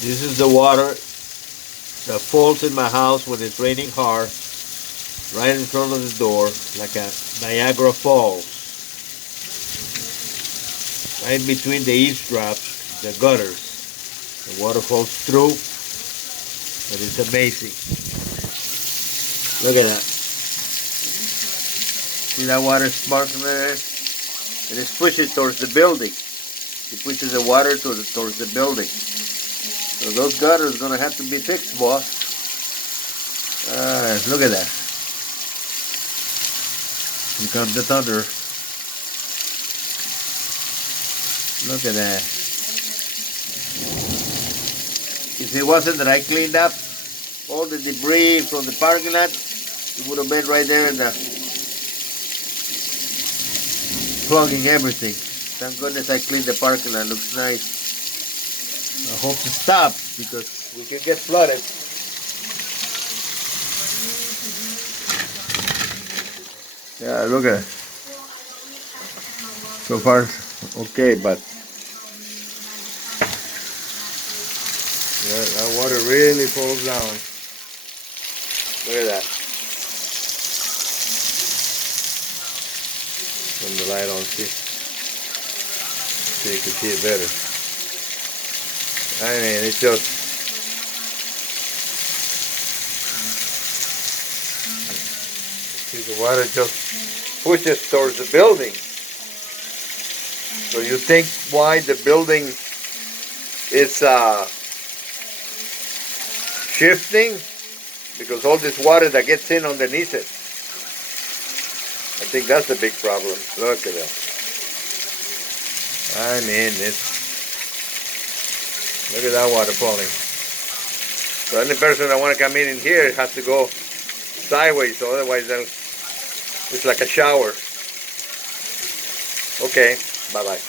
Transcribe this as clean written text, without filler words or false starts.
This is the water that falls in my house when it's raining hard, right in front of the door, like a Niagara Falls. Right between the eavesdrops, the gutters. The water falls through, and it's amazing. Look at that. See that water sparkling there? And it's pushing towards the building. It pushes the water towards the building. So those gutters are going to have to be fixed, boss. Look at that. Here comes the thunder. Look at that. If it wasn't that I cleaned up all the debris from the parking lot, it would have been right there in the plugging everything. Thank goodness I cleaned the parking lot. Looks nice. I hope to stop because we can get flooded. Yeah, look at it. So far, okay, but yeah, that water really falls down. Look at that. Turn the light on, see. So you can see it better. I mean, it's just see, the water just pushes towards the building. So you think why the building is shifting? Because all this water that gets in underneath it. I think that's the big problem. Look at that. I mean, look at that water falling. So any person that want to come in here has to go sideways, so otherwise it's like a shower. Okay, bye-bye.